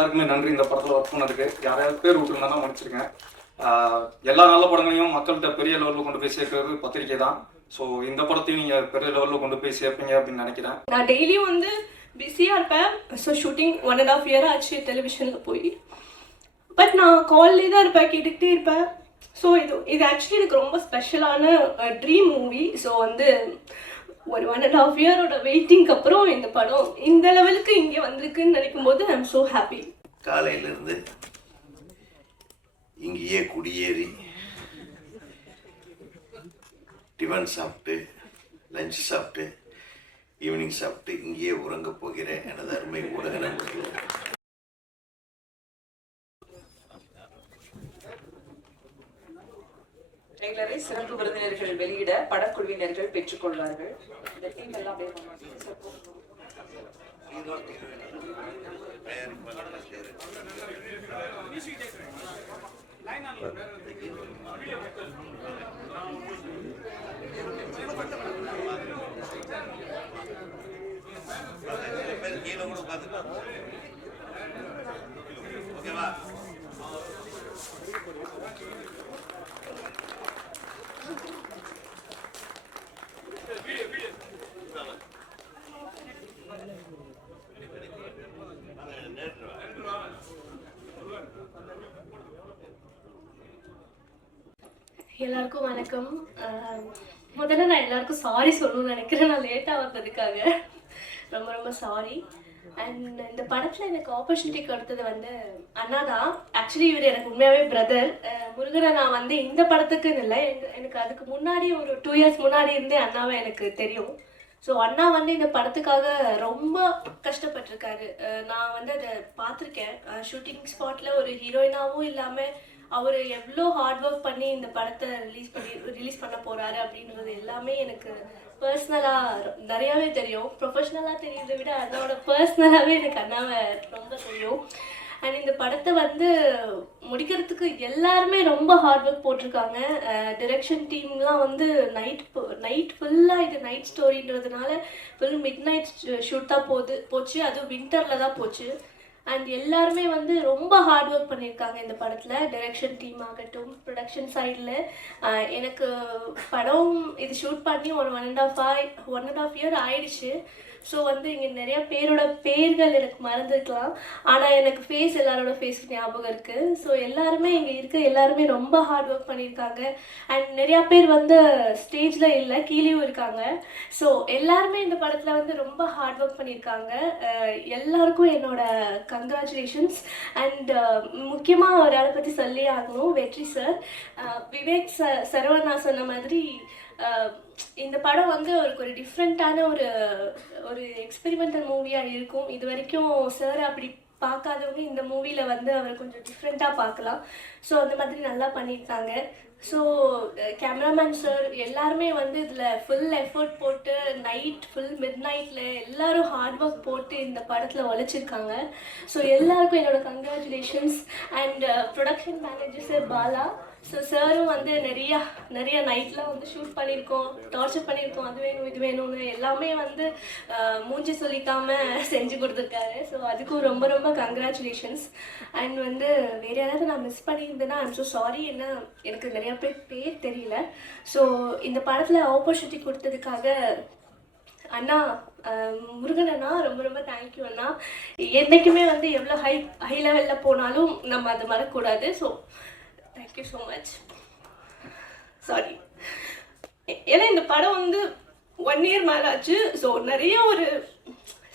எல்லாருக்குமே நன்றி. இந்த படத்தில் ஒர்க் பண்ணதுக்கு யாரையாவது பேர் விட்டுருந்தா தான் மன்னிச்சிருக்கேன். எல்லா நல்ல படங்களையும் மக்கள்கிட்ட பெரிய லெவலில் கொண்டு போய் சேர்க்கறது பத்திரிக்கை தான். ஸோ இந்த படத்தையும் நீங்கள் பெரிய லெவலில் கொண்டு போய் சேர்ப்பீங்க அப்படின்னு நினைக்கிறேன். நான் டெய்லியும் வந்து பிஸியாக இருப்பேன். ஸோ ஷூட்டிங் 1.5 year ஆச்சு டெலிவிஷனில் போய். பட் நான் கால்லே தான் இருப்பேன், கேட்டுக்கிட்டே இருப்பேன். ஸோ இது ஆக்சுவலி எனக்கு ரொம்ப ஸ்பெஷலான ட்ரீம் மூவி. ஸோ வந்து ஒரு 1.5 year வெயிட்டிங்க்கு அப்புறம் இந்த படம் இந்த லெவலுக்கு இங்கே வந்திருக்குன்னு நினைக்கும் போது ஐ எம் ஸோ ஹாப்பி. காலையிலிருந்து இங்கேயே குடியேறி டிஃபன் சாப்பிட்டு லஞ்ச் சாப்பிட்டு ஈவினிங் சாப்பிட்டு இங்கேயே உறங்க போகிறேன் எனது அருமை ஊடக நண்பர்கள். ட்ரெய்லரை சிறப்பு விருந்தினர்கள் வெளியிட படக்குழுவினர்கள் பெற்றுக்கொள்வார்கள். இந்த டீம் எல்லாம் ஓகேவா? எல்லாருக்கும் வணக்கம். முதல்ல நான் எல்லாருக்கும் சாரி சொல்லணும்னு நினைக்கிறேன், நான் லேட்டாக வந்ததுக்காக ரொம்ப ரொம்ப சாரி. அண்ட் இந்த படத்தில் எனக்கு ஆப்பர்ச்சுனிட்டி கொடுத்தது வந்து அண்ணா தான். ஆக்சுவலி இவர் எனக்கு உண்மையாகவே பிரதர். முருகனை நான் வந்து இந்த படத்துக்குன்னு இல்லை, எனக்கு அதுக்கு முன்னாடி ஒரு 2 years முன்னாடி இருந்தே அண்ணாவை எனக்கு தெரியும். ஸோ அண்ணா வந்து இந்த படத்துக்காக ரொம்ப கஷ்டப்பட்டிருக்காரு. நான் வந்து அதை பார்த்துருக்கேன். ஷூட்டிங் ஸ்பாட்டில் ஒரு ஹீரோயினாகவும் இல்லாமல் அவர் எவ்வளோ ஹார்ட் ஒர்க் பண்ணி இந்த படத்தை ரிலீஸ் பண்ண போகிறாரு அப்படின்றது எல்லாமே எனக்கு பர்சனலாக நிறையாவே தெரியும். ப்ரொஃபஷ்னலாக தெரியுறதை விட அண்ணாவோட பர்சனலாகவே எனக்கு அண்ணாவை ரொம்ப தெரியும். அண்ட் இந்த படத்தை வந்து முடிக்கிறதுக்கு எல்லாருமே ரொம்ப ஹார்ட் ஒர்க் போட்டிருக்காங்க. டிரெக்ஷன் டீம்லாம் வந்து நைட் ஃபுல்லாக இது நைட் ஸ்டோரின்றதுனால ஃபுல் மிட் நைட் ஷூட் தான் போச்சு. அதுவும் வின்டரில் தான் போச்சு. அண்ட் எல்லாருமே வந்து ரொம்ப ஹார்ட் ஒர்க் பண்ணியிருக்காங்க இந்த படத்தில். டைரக்ஷன் டீம் ஆகட்டும், ப்ரொடக்ஷன் சைடில். எனக்கு படம் இது ஷூட் பண்ணி ஒரு 1.5 year ஆயிடுச்சு. ஸோ வந்து இங்கே நிறைய பேரோட பேர்கள் எனக்கு மறந்துருக்கலாம், ஆனால் எனக்கு எல்லாரோட ஃபேஸ் ஞாபகம் இருக்குது. ஸோ எல்லாருமே இங்கே இருக்க எல்லாருமே ரொம்ப ஹார்ட் ஒர்க் பண்ணியிருக்காங்க. அண்ட் நிறையா பேர் வந்து ஸ்டேஜில் இல்லை, கீழேயும் இருக்காங்க. ஸோ எல்லாருமே இந்த படத்தில் வந்து ரொம்ப ஹார்ட் ஒர்க் பண்ணியிருக்காங்க. எல்லாருக்கும் என்னோட கங்க்ராச்சுலேஷன்ஸ். அண்ட் முக்கியமாக ஒரு ஆளை பற்றி சொல்லி ஆகணும், வெற்றி சார். விவேக் சரவணா சொன்ன மாதிரி இந்த படம் வந்து ஒரு டிஃப்ரெண்ட்டான ஒரு எக்ஸ்பெரிமெண்டல் மூவியாக இருக்கும். இது வரைக்கும் சார் அப்படி பார்க்காதவங்க இந்த மூவியில் வந்து அவர் கொஞ்சம் டிஃப்ரெண்ட்டாக பார்க்கலாம். ஸோ அந்த மாதிரி நல்லா பண்ணியிருக்காங்க. ஸோ கேமராமேன் சார் எல்லாருமே வந்து இதில் ஃபுல் எஃபர்ட் போட்டு ஃபுல் மிட் நைட்டில் எல்லோரும் ஹார்ட் ஒர்க் போட்டு இந்த படத்தில் உழைச்சிருக்காங்க. ஸோ எல்லாருக்கும் என்னோடய congratulations. And production manager sir Bala. So சாரும் வந்து நிறைய நைட்லாம் வந்து ஷூட் பண்ணியிருக்கோம், டார்ச்சர் பண்ணியிருக்கோம், அது வேணும் இது வேணும்னு எல்லாமே வந்து மூஞ்சி சொல்லிக்காமல் செஞ்சு கொடுத்துருக்காரு. ஸோ அதுக்கும் ரொம்ப ரொம்ப கங்க்ராச்சுலேஷன்ஸ். அண்ட் வந்து வேறு யாராவது நான் மிஸ் பண்ணியிருந்தேன்னா ஐம் ஸோ சாரி. ஏன்னா எனக்கு நிறையா பேர் தெரியல. ஸோ இந்த படத்தில் ஆப்பர்ச்சுனிட்டி கொடுத்ததுக்காக அண்ணா, முருகன் அண்ணா ரொம்ப ரொம்ப தேங்க்யூ அண்ணா. என்றைக்குமே வந்து எவ்வளோ ஹை லெவலில் போனாலும் நம்ம அதை மறக்கக்கூடாது. So thank you so much. Sorry, ஏன்னா இந்த படம் வந்து 1 year மேலே ஆச்சு. ஸோ நிறைய ஒரு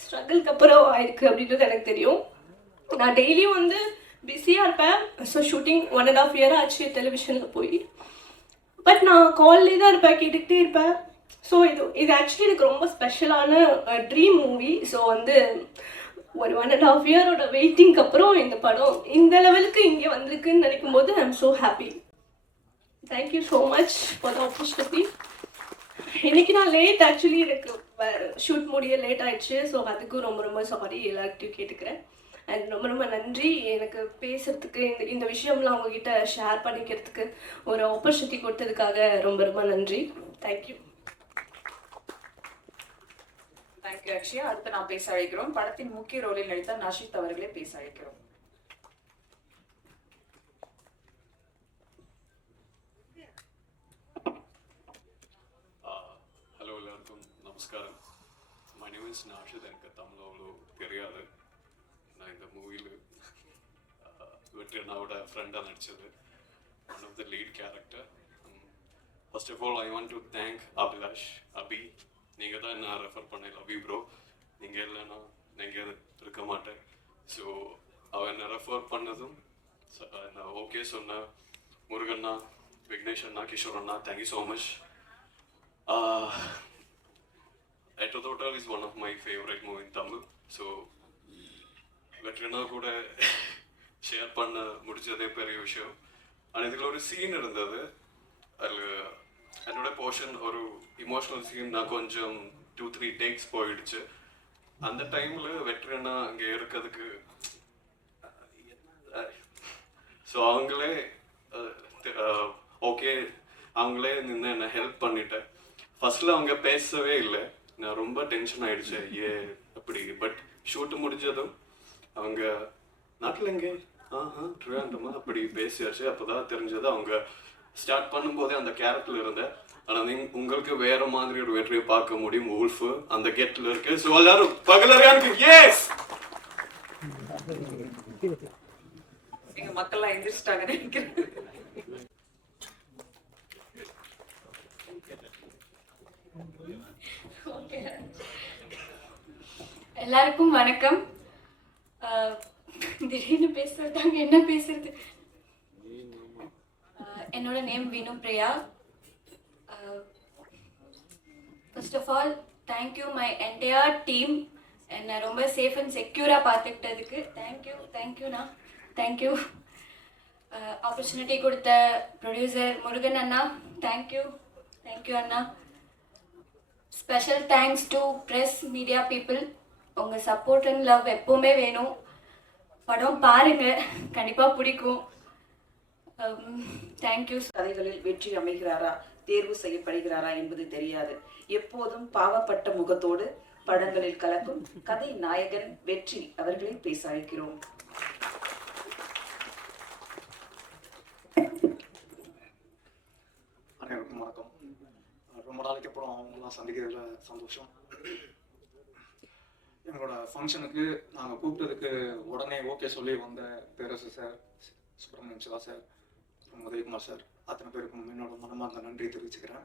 ஸ்ட்ரகிள்க்கு அப்புறம் ஆயிருக்கு அப்படின்றது எனக்கு தெரியும். நான் டெய்லியும் வந்து பிஸியாக இருப்பேன். ஸோ ஷூட்டிங் 1.5 year ஆச்சு டெலிவிஷனில் போய். பட் நான் கால்லே தான் இருப்பேன், கேட்டுக்கிட்டே இருப்பேன். ஸோ இது ஆக்சுவலி எனக்கு ரொம்ப ஸ்பெஷலான ட்ரீம் மூவி. ஸோ வந்து ஒரு 1.5 year வெயிட்டிங்க்கு அப்புறம் இந்த படம் இந்த லெவலுக்கு இங்கே வந்திருக்குன்னு நினைக்கும் போது I am so happy. Thank you so much for the opportunity. இன்றைக்கி நான் லேட், ஆக்சுவலி எனக்கு ஷூட் முடிய லேட் ஆகிடுச்சு. ஸோ அதுக்கும் ரொம்ப ரொம்ப சாரி எல்லார்கிட்டையும் கேட்டுக்கிறேன். அண்ட் ரொம்ப ரொம்ப நன்றி எனக்கு பேசுகிறதுக்கு, இந்த விஷயம்லாம் உங்ககிட்ட ஷேர் பண்ணிக்கிறதுக்கு ஒரு ஆப்பர்ச்சுனிட்டி கொடுத்ததுக்காக ரொம்ப ரொம்ப நன்றி. தேங்க்யூ. தேங்க்யூ அக்ஷயா. அடுத்து நாம் பேச அழைக்கிறோம் படத்தின் முக்கிய ரோலில் நடித்த நஷித் அவர்களே பேச அழைக்கிறோம். நமஸ்காரம். My name is Nashith. எனக்கு தமிழ் அவ்வளோ தெரியாது. நான் இந்த மூவியில் வெற்றி அண்ணாவோட ஃப்ரெண்டாக நடித்தது, one of the lead character. First of all I want to thank Abhilash. Abhi, நீங்கள் தான் என்ன ரெஃபர் பண்ண அபி ப்ரோ. நீங்கள் இல்லைன்னா நீங்கள் இருக்க மாட்டேன். ஸோ அவன் என்னை ரெஃபர் பண்ணதும் நான் ஓகே சொன்னேன். முருகண்ணா, விக்னேஷ் அண்ணா, கிஷோர் அண்ணா, thank you so much. Etto Total is one of my favorite movie in Tamil. So வெற்றினா கூட ஷேர் பண்ண முடிச்சதே பெரிய விஷயம். ஆனால் இதில் ஒரு சீன் இருந்தது. அதில் என்னோட போர்ஷன் ஒரு இமோஷனல் சீன். நான் கொஞ்சம் 2-3 டேக்ஸ் போயிடுச்சு. அந்த டைமில் வெற்றினா அங்கே இருக்கிறதுக்கு ஸோ அவங்களே ஓகே, அவங்களே நின்று என்னை ஹெல்ப் பண்ணிட்டேன். ஃபர்ஸ்ட்ல அவங்க பேசவே இல்லை. நான் ரொம்ப டென்ஷன் ஆயிடுச்சு, அப்படி. பட் ஷூட்டு முடிஞ்சதும் அவங்க நாட்டில் எங்கே ட்ரிவாண்டமா அப்படி பேசியாச்சு. அப்போதான் தெரிஞ்சது அவங்க ஸ்டார்ட் பண்ணும்போதே அந்த கேரக்டர்ல இருந்தேன். ஆனால் உங்களுக்கு வேற மாதிரி ஒரு வெற்றியை பார்க்க முடியும். உல்ஃப் அந்த கெட்ல இருக்கு. ஸோ எல்லாரும் பகலரையானுக்கு எஸ். எங்க மக்கள்லாம் எந்திரிச்சிட்டாங்க நினைக்கிறேன். எல்லாருக்கும் வணக்கம். திடீர்னு பேசுறதாங்க, என்ன பேசுறது? என்னோட name Vinu Priya. First of all thank you my entire team. என்னை ரொம்ப சேஃப் அண்ட் செக்யூராக பார்த்துக்கிட்டதுக்கு தேங்க்யூண்ணா. தேங்க்யூ. ஆப்பர்ச்சுனிட்டி கொடுத்த ப்ரொடியூசர் முருகன் அண்ணா, தேங்க்யூ அண்ணா. Special thanks to press media people. உங்கள் சப்போர்ட் அண்ட் லவ் எப்போவுமே வேணும். படம் பாருங்க, கண்டிப்பாக பிடிக்கும். தேங்க்யூ. கதைகளில் வெற்றி அமைகிறாரா, தேர்வு செய்யப்படுகிறாரா என்பது தெரியாது. எப்போதும் பாவப்பட்ட முகத்தோடு படங்களில் கலக்கும் கதை நாயகன் வெற்றி அவர்களை பேச அழைக்கிறோம். அனைவருக்கும் வணக்கம். ரொம்ப நாளைக்கு அப்புறம் அவங்களாம் சந்திக்கிறதுல சந்தோஷம். எங்களோட ஃபங்க்ஷனுக்கு நாங்கள் கூப்பிட்டதுக்கு உடனே ஓகே சொல்லி வந்த Perarasu sir, Subramaniam Siva sir, Udhayakumar sir, அத்தனை பேருக்கும் என்னோட மனமார்ந்த நன்றி தெரிவிச்சுக்கிறேன்.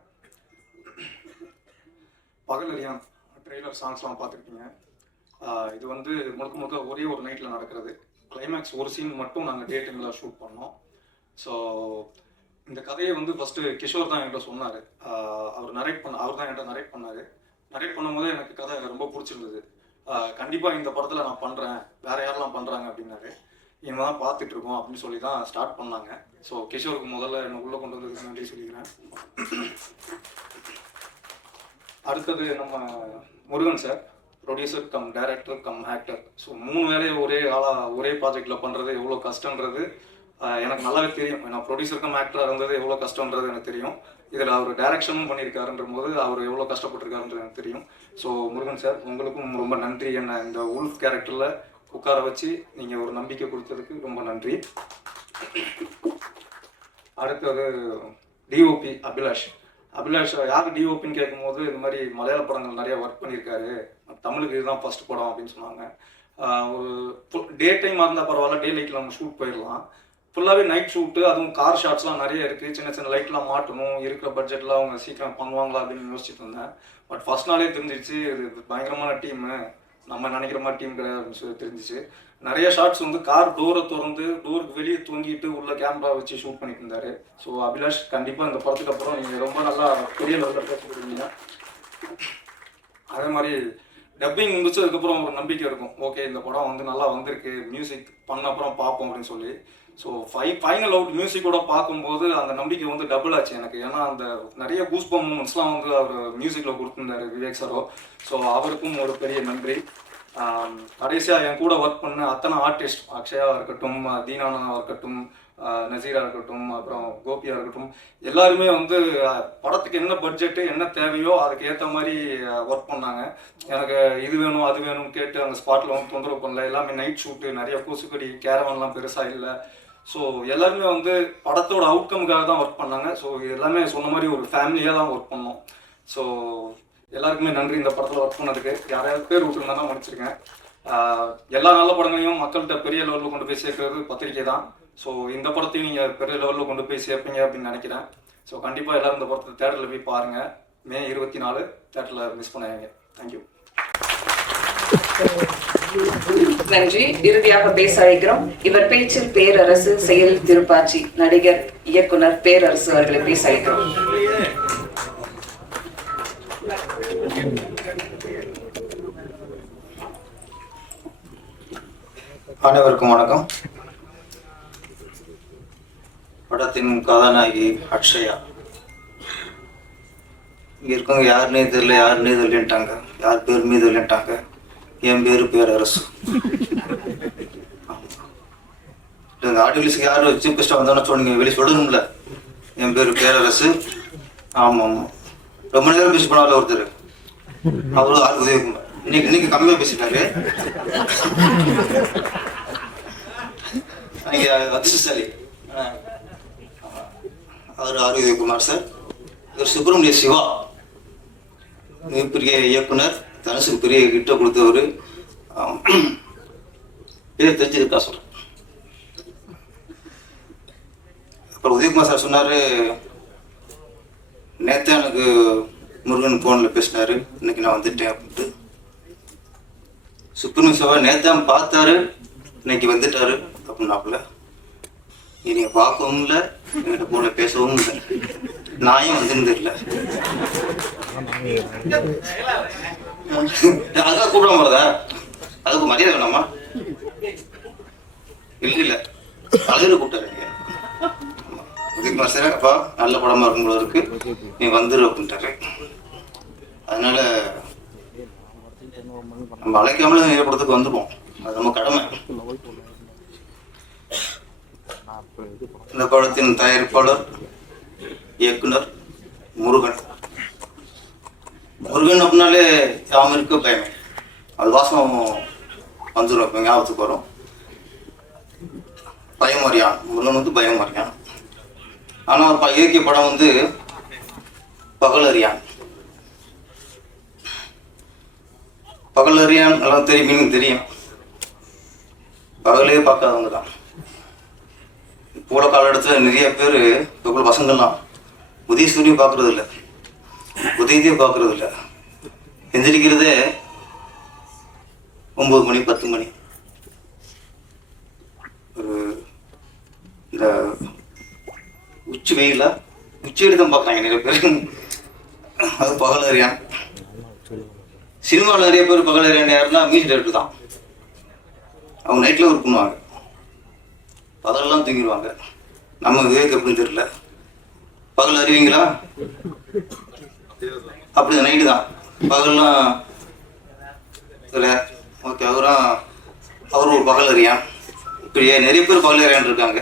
பகலறியான் ட்ரெய்லர் சாங்ஸ்லாம் பார்த்துருக்கீங்க. இது வந்து முழுக்க முழுக்க ஒரே ஒரு நைட்டில் நடக்கிறது. கிளைமேக்ஸ் ஒரு சீன் மட்டும் நாங்கள் டே டைமில் ஷூட் பண்ணோம். ஸோ இந்த கதையை வந்து ஃபஸ்ட்டு கிஷோர் தான் என்கிட்ட சொன்னார். அவர் தான் என்கிட்ட நரேட் பண்ணார். நரேட் பண்ணும்போது எனக்கு கதை ரொம்ப பிடிச்சிருந்தது. கண்டிப்பாக இந்த படத்தில் நான் பண்ணுறேன், வேறு யாரெல்லாம் பண்ணுறாங்க அப்படின்னாரு. இவங்க தான் பார்த்துட்ருக்கோம் அப்படின்னு சொல்லி தான் ஸ்டார்ட் பண்ணாங்க. ஸோ கிஷோருக்கு முதல்ல என்னை உள்ளே கொண்டு வந்ததுக்கு நன்றி சொல்லிக்கிறேன். அடுத்தது நம்ம Murugan sir, producer cum director come actor. So 3 வேலையை ஒரே ப்ராஜெக்டில் பண்ணுறது எவ்வளோ கஷ்டன்றது எனக்கு நல்லாவே தெரியும். நான் ப்ரொடியூசர் கம் ஆக்டராக இருந்தது எவ்வளோ கஷ்டன்றது எனக்கு தெரியும். இதில் அவர் டைரக்ஷனும் பண்ணியிருக்காருன்ற போது அவர் எவ்வளோ கஷ்டப்பட்டிருக்காருன்றது எனக்கு தெரியும். ஸோ முருகன் சார், உங்களுக்கும் ரொம்ப நன்றி. என்னை இந்த உல்ஃப் கேரக்டரில் உட்கார வச்சு நீங்கள் ஒரு நம்பிக்கை கொடுத்ததுக்கு ரொம்ப நன்றி. அடுத்தது டிஓபி அபிலாஷ். யார் டிஓபின்னு கேட்கும்போது இந்த மாதிரி மலையாள படங்கள் நிறைய ஒர்க் பண்ணியிருக்காரு, தமிழுக்கு இதுதான் ஃபர்ஸ்ட் படம் அப்படின்னு சொன்னாங்க. ஒரு டே டைமாக இருந்தால் பரவாயில்ல, டே லைட்டில் நம்ம ஷூட் போயிடலாம். ஃபுல்லாகவே நைட் ஷூட்டு, அதுவும் கார் ஷாட்ஸ்லாம் நிறைய இருக்குது. சின்ன சின்ன லைட்லாம் மாட்டணும், இருக்கிற பட்ஜெட்டில் அவங்க சீக்கிரம் பண்ணுவாங்களா அப்படின்னு யோசிச்சுட்டு இருந்தேன். பட் ஃபர்ஸ்ட் நாளே தெரிஞ்சிச்சு இது பயங்கரமான டீமு, நம்ம நினைக்கிற மாதிரி டீம் கிடையாது அப்படின்னு சொல்லி தெரிஞ்சிச்சு. நிறைய ஷாட்ஸ் வந்து கார் டோரை திறந்து டோருக்கு வெளியே தூங்கிட்டு உள்ள கேமரா வச்சு ஷூட் பண்ணிட்டு இருந்தாரு. ஸோ அபிலாஷ், கண்டிப்பாக இந்த படத்துக்கு அப்புறம் நீங்கள் ரொம்ப நல்லா பெரிய லெவலில் பேசிக்கிறீங்க. அதே மாதிரி டப்பிங் முடிச்சதுக்கப்புறம் ஒரு நம்பிக்கை இருக்கும், ஓகே இந்த படம் வந்து நல்லா வந்திருக்கு, மியூசிக் பண்ண அப்புறம் பார்ப்போம் அப்படின்னு சொல்லி. ஸோ ஃபைனல் அவுட் மியூசிக்கோட பார்க்கும்போது அந்த நம்பிக்கை வந்து டபுள் ஆச்சு எனக்கு. ஏன்னா அந்த நிறைய கூஸ்பம் மூமெண்ட்ஸ்லாம் வந்து அவர் மியூசிக்கில் கொடுத்துருந்தாரு விவேக் சாரோ. ஸோ அவருக்கும் ஒரு பெரிய நன்றி. கடைசியாக என் கூட ஒர்க் பண்ண அத்தனை ஆர்டிஸ்ட், அக்ஷயா இருக்கட்டும், தீனானா இருக்கட்டும், நசீரா இருக்கட்டும், அப்புறம் கோபியா இருக்கட்டும், எல்லாருமே வந்து படத்துக்கு என்ன பட்ஜெட்டு என்ன தேவையோ அதுக்கு ஏற்ற மாதிரி ஒர்க் பண்ணாங்க. எனக்கு இது வேணும் அது வேணும்னு கேட்டு அந்த ஸ்பாட்டில் வந்து தொந்தரவு பண்ணல. எல்லாமே நைட் ஷூட்டு, நிறைய கொசுக்கடி, கேரவான்லாம் பெருசாக இல்லை. ஸோ எல்லாருமே வந்து படத்தோட அவுட்கமுக்காக தான் ஒர்க் பண்ணாங்க. ஸோ எல்லாமே சொன்ன மாதிரி ஒரு ஃபேமிலியாக தான் ஒர்க் பண்ணோம். ஸோ எல்லாருக்குமே நன்றி இந்த படத்தில் ஒர்க் பண்ணதுக்கு. யாரையாவது பேர் விட்டுருந்தா மன்னிச்சிருக்கேன். எல்லா நல்ல படங்களையும் மக்கள்கிட்ட பெரிய லெவலில் கொண்டு போய் சேர்க்கறது பத்திரிக்கை தான். ஸோ இந்த படத்தையும் நீங்கள் பெரிய லெவலில் கொண்டு போய் சேர்ப்பீங்க அப்படின்னு நினைக்கிறேன். ஸோ கண்டிப்பாக எல்லோரும் இந்த படத்தை தேட்டரில் போய் பாருங்கள். May 24 தேட்டரில் மிஸ் பண்ணாதீங்க. தேங்க்யூ. நன்றி. இறுதியாக பேச அழைக்கிறோம். இவர் பேச்சில் பேரரசு, செயல் திருப்பாச்சி, நடிகர் இயக்குனர் பேரரசு அவர்களை பேச அழைக்கிறோம். அனைவருக்கும் வணக்கம். படத்தின் கதாநாயகி அக்ஷயா. இங்கே இருக்கவங்க யாருன்னே தெரியலன்ட்டாங்க. யார் பேருமே தெரியலன்ட்டாங்க. என் பேரு பேரரசு. இந்த ஆடியோலிஸ்க்கு யாரும் சீஃப் கெஸ்டாக வந்தோன்னு சொன்னீங்க, வெளியே சொல்லணும்ல. என் பேரு பேரரசு. ஆமாம், ரொம்ப நேரம் பேசி போனால ஒருத்தர், அவரும் ஆறு உதவிக்குமார். இன்னைக்கு கம்மியாக பேசிட்டாரு. அதிர்ஷ்டசாலி அவர் ஆர் உதயகுமார் சார். இவர் சுப்பிரமணிய சிவா, மிகப்பெரிய இயக்குனர், தனுசுக்கு பெரிய கிட்ட கொடுத்தவர். பேர் தெரிஞ்சிருக்கா சொல்றேன். அப்புறம் உதயகுமார் சார் சொன்னாரு, நேற்று எனக்கு முருகன் ஃபோனில் பேசினாரு, இன்னைக்கு நான் வந்துட்டேன் அப்படின்ட்டு. சுப்பிரமணிய சிவா நேத்தான் பார்த்தாரு, இன்னைக்கு வந்துட்டாரு அப்படின்னாப்புல. நீங்க பார்க்கவும் இல்லை, என்கிட்ட போல பேசவும் இல்லை. நான் ஏன் வந்துருந்துல அதுக்காக கூப்பிட போறதா? அதுக்கு மரியாதை வேணாமா? இல்ல அழகு கூப்பிட்டாரு. உதயகுமார் சார், அப்பா நல்ல படமா இருக்கும் போல இருக்கு, நீ வந்துரு அப்படின்ட்டாரு. அதனால நம்ம அழைக்காமல நிறைய படத்துக்கு வந்துருவோம், அது நம்ம கடமை. இந்த படத்தின் தயாரிப்பாளர் இயக்குனர் முருகன். முருகன் அப்படின்னாலே யாம இருக்க பயமே, அது வாசம் வந்துடும். இப்போ ஞாபகத்துக்கு வரும். பயமறியான் முருகன் வந்து பயமறியான். ஆனால் இயக்கிய படம் வந்து பகலறியான். பகலறியான் எல்லாம் தெரியும், தெரியும். பகலே பார்க்காதவங்க தான். இப்போ உள்ள காலகட்டத்தில் நிறைய பேர், இப்போ பசங்கள்லாம் உதயசூரியை பார்க்கறது இல்லை, உதயத்தையே பார்க்கறது இல்லை. எந்திரிக்கிறதே 9 மணி 10 மணி. ஒரு இந்த உச்சி வெயில உச்சி வெயில் தான் பார்க்குறாங்க நிறைய பேர். அது பகலறியான். சினிமாவில் நிறைய பேர் பகலறியான் யாருன்னா மியூசிக் டைரக்டர் தான். அவங்க நைட்டில் ஒர்க் பண்ணுவாங்க, பகலெல்லாம் தூங்கிடுவாங்க. நம்ம விவேக் எப்படின்னு தெரியல. பகல் அறிவீங்களா? அப்படி நைட்டு தான். பகல்லாம் இல்லை. ஓகே, அவரும் ஒரு பகல் அறியான். இப்படியே நிறைய பேர் பகல் அறியான் இருக்காங்க.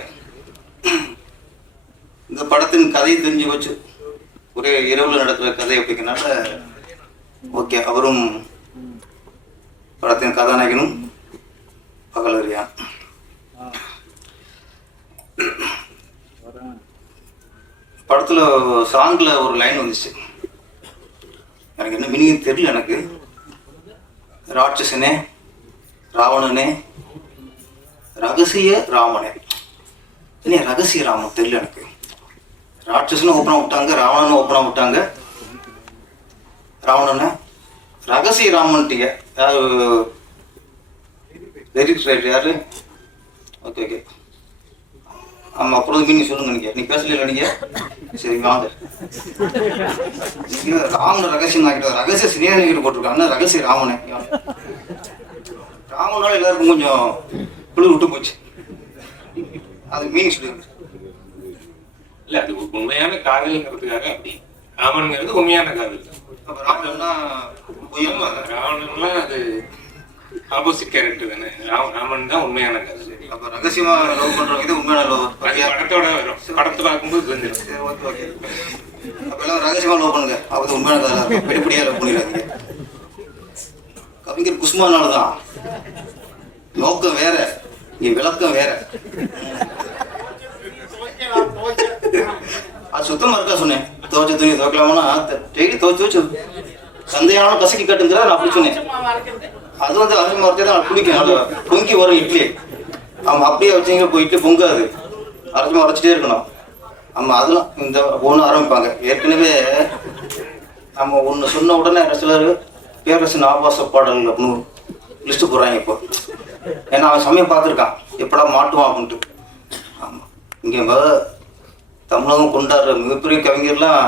இந்த படத்தின் கதையை தெரிஞ்சு போச்சு, ஒரே இரவில் நடக்கிற கதை அப்படிங்கிறனால ஓகே, அவரும் படத்தின் கதாநாயகனும் பகல் அறியான். படத்துல சாங்ல ஒரு லைன் வந்துச்சு, எனக்கு என்ன மீனிங் தெரியல. எனக்கு ராட்சசனே, ராவணனே, ரகசிய ராமனே. என்ன ரகசிய ராமன் தெரியல எனக்கு. ராட்சசனும் ஓப்பனா விட்டாங்க, ராவணனும் ஓப்பனா விட்டாங்க. ராவணனை ரகசிய ராமன்ட்டீங்க. யாரு ரைட் யாரு? ஓகே ஓகே, ஆமா. அப்புறம் மீனிங் சொல்லுங்க. நீ பேசல நீங்க? சரி வாங்க. ராமன் ரகசியம் ஆகிட்ட ரகசிய சினியா போட்டிருக்காங்க. ரகசிய ராமனே. ராமனால எல்லாருக்கும் கொஞ்சம் குழு விட்டு போச்சு. அது மீனிங் சொல்லுங்க. இல்ல, அது உண்மையான காதல்ங்கிறதுக்காக அப்படி. ராமனுங்கிறது உண்மையான காதல். ராவணன்லாம் அது ஆப்போசிட் கேரக்டர் தானே. ராமன் தான் உண்மையான காதல். அப்ப ரகசியமா லவ் பண்றவங்க இது உண்மையான லவ். படத்தோட வரும், படத்தை பார்க்கும்போது தெரிஞ்சிடும். ஓகே, அப்ப எல்லாம் ரகசியமா லவ் பண்ணுங்க, அப்படி உண்மையான காதலா இருக்கும். வெளிப்படையா லவ் பண்ணிடாதீங்க. கவிஞர் குஸ்மானாலதான் நோக்கம் வேற, இங்க விளக்கம் வேற. அது சுத்தமா இருக்கா சொன்னேன். துவைச்ச துணி துவைக்கலாமா? டெய்லி துவைச்சு சந்தையான கசக்கி கட்டுங்கிற நான் அப்படி சொன்னேன். அது வந்து அரைச்சி மரத்தை தான் பிடிக்கும், நல்லா பொங்கி வரும் இட்லி. ஆமாம், அப்படியே வச்சிங்க இப்போ இட்லி பொங்காது, அரைச்சி அரைச்சிட்டே இருக்கணும். ஆமாம், அதெல்லாம் இந்த ஒன்று ஆரம்பிப்பாங்க. ஏற்கனவே நம்ம ஒன்று சொன்ன உடனே சிலர் பேரரசின் ஆபாச பாடல் அப்படின்னு லிஸ்ட்டு போடுறாங்க இப்போ. ஏன்னா அவன் சமயம் பார்த்துருக்கான், எப்படா மாட்டுவான் அப்படின்ட்டு. ஆமாம், இங்கே தமிழகம் கொண்டாடுற மிகப்பெரிய கவிஞர்லாம்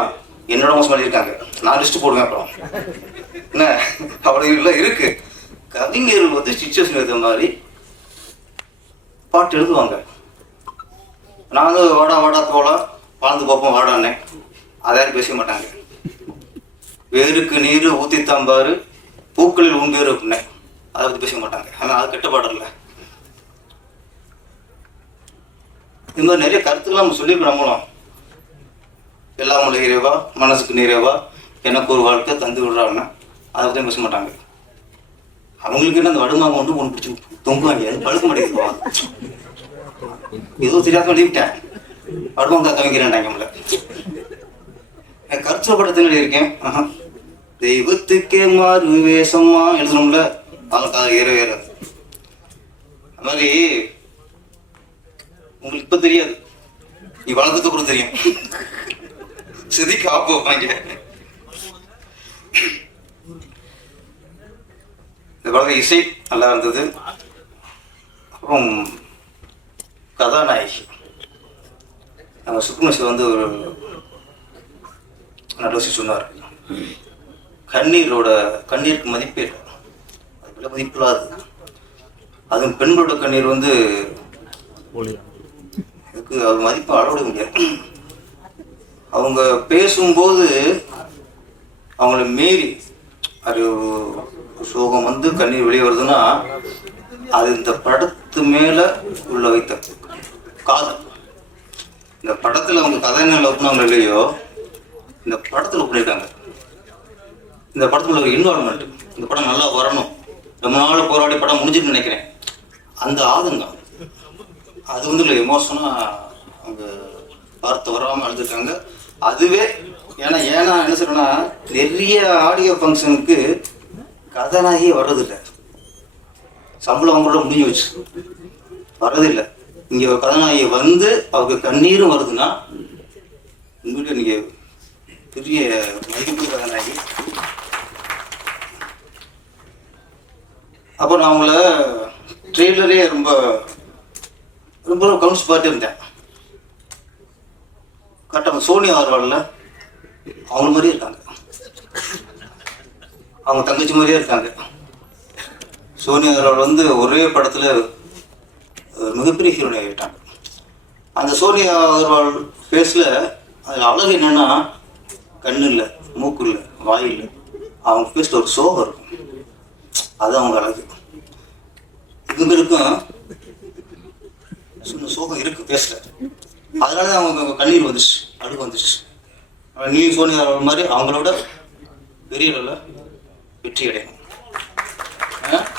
என்னோட மோசம் பண்ணியிருக்காங்க. நான் லிஸ்ட்டு போடுவேன் அப்புறம் என்ன அப்படிலாம் இருக்கு. கவிஞர்கள் வந்து சிச்சுவேஷன் ஏற்ற மாதிரி பாட்டு எழுதுவாங்க. நாங்கள் வாடா வாடா தோளா வாழ்ந்து பார்ப்போம் வாடான்னே, அதாரும் பேச மாட்டாங்க. வேருக்கு நீர் ஊற்றித்தாம்பாரு பூக்களில் உண்பேரு அப்படின்னேன், அதை பற்றி பேச மாட்டாங்க. ஆனால் அது கெட்ட பாடம் இல்லை. இந்த மாதிரி நிறைய கருத்துக்கள் நம்ம சொல்லியிருக்கோம். நம்மளும் எல்லாம் உள்ள இறைவா, மனசுக்கு நிறைவா, எனக்கு ஒரு வாழ்க்கை தந்து விடுறாங்க, அதை பற்றி பேச மாட்டாங்க. அவங்களுக்கு என்ன அந்த வடுமாங்க கொண்டு ஒன்று பிடிச்சி தொங்குவாங்க, அது பழுக்க மாட்டேங்குது. ஏதோ தெரியாத எழுதிவிட்டேன், வடுமாங்க கவிக்கிறேன்டாங்க நம்மள. கருத்து படத்தில் எழுதியிருக்கேன். தெய்வத்துக்கே மாறு வேஷமா எழுதணும்ல, அவங்களுக்கு அது ஏற ஏறாது. அது மாதிரி உங்களுக்கு இப்ப தெரியாது, நீ வளர்ந்ததுக்கு அப்புறம் தெரியும். சிதிக்கு ஆப்பு வைப்பாங்க. இந்த படத்துல இசை நல்லா இருந்தது. அப்புறம் கதாநாயகி நம்ம சுப்னஸ் வந்து ஒரு நல்ல விஷயம் சொன்னார். கண்ணீருக்கு மதிப்பே இல்லை, அது மதிப்பில்லாது. அதுவும் பெண்களோட கண்ணீர் வந்து அது மதிப்பு அளவிட முடியாது. அவங்க பேசும்போது அவங்கள மீறி அது சோகம் வந்து கண்ணீர் வெளியே வருதுன்னா அது இந்த படத்து மேல உள்ள வைத்த காதல். இந்த படத்துல அவங்க கதைஞர்கள் ஒப்புனாங்க இல்லையோ, இந்த படத்துல ஒப்பிருக்காங்க. இந்த படத்துல ஒரு இன்வால்மெண்ட், இந்த படம் நல்லா வரணும், ரொம்ப நாள் போராடி படம் முடிஞ்சுட்டு நினைக்கிறேன். அந்த ஆதங்கம் அது வந்து இல்லை, எமோஷனா அவங்க வார்த்தை வராமல் அழுதுருக்காங்க. அதுவே ஏன்னா என்ன சொல்றேன்னா, நிறைய ஆடியோ ஃபங்க்ஷனுக்கு கதாநாயகியே வர்றதில்லை, சம்பளம் அவங்களோட முடிஞ்சு வச்சு வர்றதில்லை. இங்கே கதாநாயகி வந்து அவங்க கண்ணீரும் வருதுன்னா உங்கள்கிட்ட நீங்க பெரிய மதிப்பு கதாநாயகி. அப்போ நான் அவங்கள ட்ரெய்லரே ரொம்ப ரொம்ப கவுன்ஸ் பார்த்து இருந்தேன். கரெக்டாக சோனியா அகர்வால்ல அவங்க மாதிரியே இருக்காங்க, அவங்க தங்கச்சி மாதிரியே இருக்காங்க. சோனியா அகர்வால் வந்து ஒரே படத்துல மிகப்பெரிய ஹீரோனி ஆகிட்டாங்க. அந்த சோனியா அகர்வால் ஃபேஸில் அது அழகு என்னன்னா, கண்ணு இல்லை, மூக்கு இல்லை, வாய் இல்லை, அவங்க ஃபேஸில் ஒரு சோகம் இருக்கும், அது அவங்க அழகு. இவங்களுக்கும் சோகம் இருக்கு பேசல, அதனால அவங்க கண்ணீர் வந்துச்சு, அழுகு வந்துச்சு. நீ சோனியா மாதிரி அவங்களோட பெரிய அளவில் வெற்றி அடையணும்.